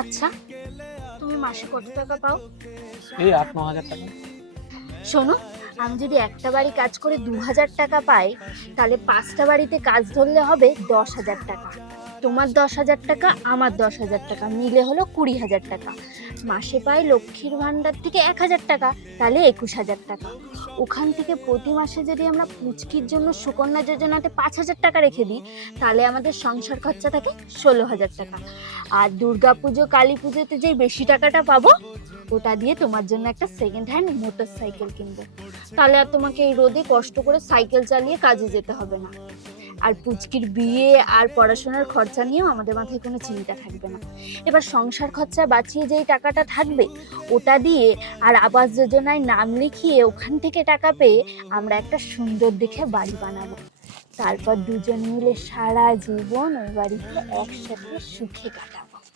আচ্ছা তুমি মাসে কত টাকা পাও? এই আট ন হাজার টাকা। শোনো আমি যদি একটা বাড়ি কাজ করে দু হাজার টাকা পাই তাহলে পাঁচটা বাড়িতে কাজ ধরলে হবে দশ হাজার টাকা। তোমার দশ হাজার টাকা, আমার দশ হাজার টাকা, মিলে হলো কুড়ি হাজার টাকা। মাসে পাই লক্ষ্মীর ভাণ্ডার থেকে এক হাজার টাকা, তাহলে একুশ হাজার টাকা। ওখান থেকে প্রতি মাসে যদি আমরা পুচকির জন্য সুকন্যা যোজনাতে পাঁচ হাজার টাকা রেখে দিই, তাহলে আমাদের সংসার খরচা থাকে ষোলো হাজার টাকা। আর দুর্গা পুজো, কালী পুজোতে যেই বেশি টাকাটা পাবো, ওটা দিয়ে তোমার জন্য একটা সেকেন্ড হ্যান্ড মোটর সাইকেল কিনবো। তাহলে আর তোমাকে এই রোদে কষ্ট করে সাইকেল চালিয়ে কাজে যেতে হবে না। আর পুচকির বিয়ে আর পড়াশোনার খরচা নিয়েও আমাদের মাথায় কোনো চিন্তা থাকবে না। এবার সংসার খরচা বাঁচিয়ে যেই টাকাটা থাকবে, ওটা দিয়ে আর আবাস যোজনায় নাম লিখিয়ে ওখান থেকে টাকা পেয়ে আমরা একটা সুন্দর দেখে বাড়ি বানাবো। তারপর দুজন মিলে সারা জীবন ওই বাড়িতে একসাথে সুখে কাটাবো।